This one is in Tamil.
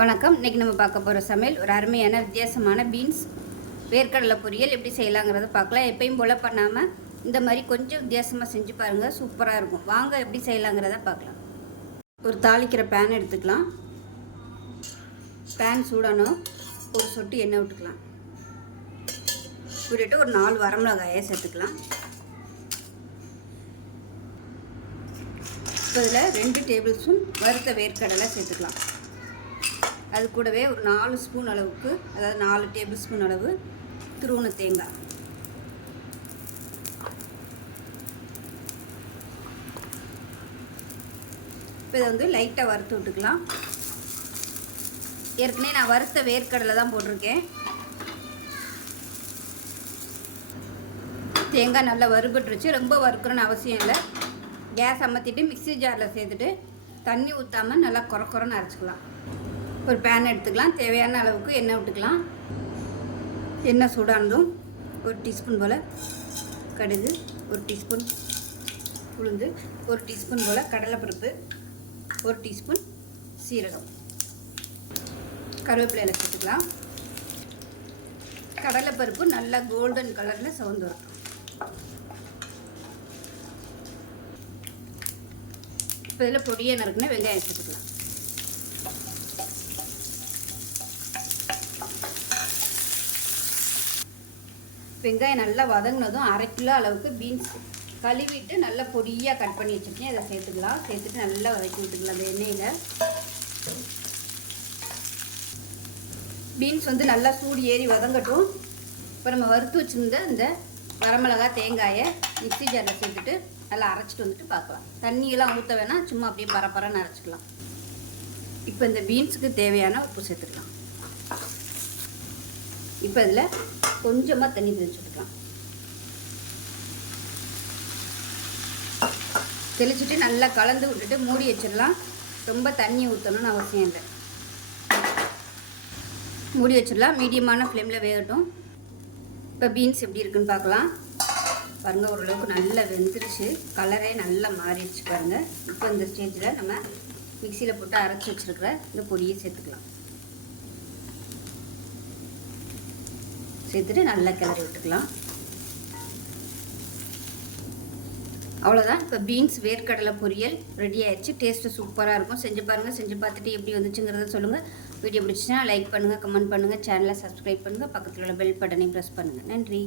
வணக்கம். இன்றைக்கி நம்ம பார்க்க போகிற சமையல் ஒரு அருமையான வித்தியாசமான பீன்ஸ். வேர்க்கடலை பொரியல் எப்படி செய்யலாங்கிறத பார்க்கலாம். எப்பயும் போல் பண்ணாமல் இந்த மாதிரி கொஞ்சம் வித்தியாசமாக செஞ்சு பாருங்கள் சூப்பராக இருக்கும். வாங்க எப்படி செய்யலாங்கிறத பார்க்கலாம். ஒரு தாளிக்கிற பேன் எடுத்துக்கலாம். பேன் சூடானோ ஒரு சொட்டு எண்ணெய் விட்டுக்கலாம். விட்டுட்டு ஒரு நாலு வரமிளகாயை சேர்த்துக்கலாம். இப்போ இதில் ரெண்டு டேபிள் ஸ்பூன் வறுத்த வேர்க்கடலை சேர்த்துக்கலாம். அது கூடவே ஒரு நாலு ஸ்பூன் அளவுக்கு அதாவது நாலு டேபிள் ஸ்பூன் அளவு துருவன தேங்காய். இப்போ இதை வந்து லைட்டாக வறுத்து விட்டுக்கலாம். ஏற்கனவே நான் வறுத்த வேர்க்கடலை தான் போட்டிருக்கேன். தேங்காய் நல்லா வறுபட்டுருச்சு. ரொம்ப வறுக்கணும்னு அவசியம் இல்லை. கேஸ் அமர்த்திட்டு மிக்ஸி ஜாரில் சேர்த்துட்டு தண்ணி ஊற்றாமல் நல்லா குறை குறைன்னு அரைச்சிக்கலாம். ஒரு பேன் எடுத்துக்கலாம். தேவையான அளவுக்கு எண்ணெய் விட்டுக்கலாம். எண்ணெய் சூடானதும் ஒரு டீஸ்பூன் போல் கடுகு ஒரு டீஸ்பூன் உளுந்து ஒரு டீஸ்பூன் போல் கடலைப்பருப்பு ஒரு டீஸ்பூன் சீரகம். கருவேப்பிலையில் சேர்த்துக்கலாம். கடலைப்பருப்பு நல்லா கோல்டன் கலரில் சவுந்து வரும். இப்போ இதில் பொடியை நறுக்குன்னா வெங்காயம் சேர்த்துக்கலாம். வெங்காயம் நல்லா வதங்கினதும் அரை கிலோ அளவுக்கு பீன்ஸ் கழுவிட்டு நல்லா பொடியாக கட் பண்ணி வச்சுருக்கேன். அதை சேர்த்துக்கலாம். சேர்த்துட்டு நல்லா வதக்கி விட்டுக்கலாம். அந்த எண்ணெயில். பீன்ஸ் வந்து நல்லா சூடு ஏறி வதங்கட்டும். இப்போ நம்ம வறுத்து வச்சுருந்த இந்த வரமிளகா தேங்காயை மிக்சி ஜாரில் சேர்த்துட்டு நல்லா அரைச்சிட்டு வந்துட்டு பார்க்கலாம். தண்ணியெல்லாம் ஊற்ற வேணாம். சும்மா அப்படியே பரப்பரன்னு அரைச்சிக்கலாம். இப்போ இந்த பீன்ஸுக்கு தேவையான உப்பு சேர்த்துக்கலாம். இப்போ இதில் கொஞ்சமாக தண்ணி தெளிச்சு விட்டுக்கலாம். தெளிச்சுட்டு நல்லா கலந்து விட்டுட்டு மூடி வச்சிடலாம். ரொம்ப தண்ணி ஊற்றணும்னு அவசியம் இல்லை. மூடி வச்சிடலாம். மீடியமான ஃப்ளேமில் வேகட்டும். இப்போ பீன்ஸ் எப்படி இருக்குன்னு பார்க்கலாம். பாருங்கள் ஓரளவுக்கு நல்லா வெந்துருச்சு. கலரே நல்லா மாறிடுச்சு பாருங்கள் இப்போ இந்த ஸ்டேஜில் நம்ம மிக்சியில் போட்டு அரைச்சி வச்சுருக்கிற இந்த பொடியை சேர்த்துக்கலாம். சேர்த்துட்டு நல்லா கிளறி விட்டுக்கலாம். அவ்வளோதான் இப்போ பீன்ஸ் வேர்க்கடலை பொரியல் ரெடி ஆயிடுச்சு. டேஸ்ட்டு சூப்பராக இருக்கும். செஞ்சு பாருங்கள் செஞ்சு பார்த்துட்டு எப்படி வந்துச்சுங்கிறத சொல்லுங்கள் வீடியோ பிடிச்சிச்சுன்னா லைக் பண்ணுங்கள் கமெண்ட் பண்ணுங்கள் சேனலை சப்ஸ்கிரைப் பண்ணுங்கள் பக்கத்தில் உள்ள பெல் பட்டனையும் ப்ரெஸ் பண்ணுங்கள் நன்றி.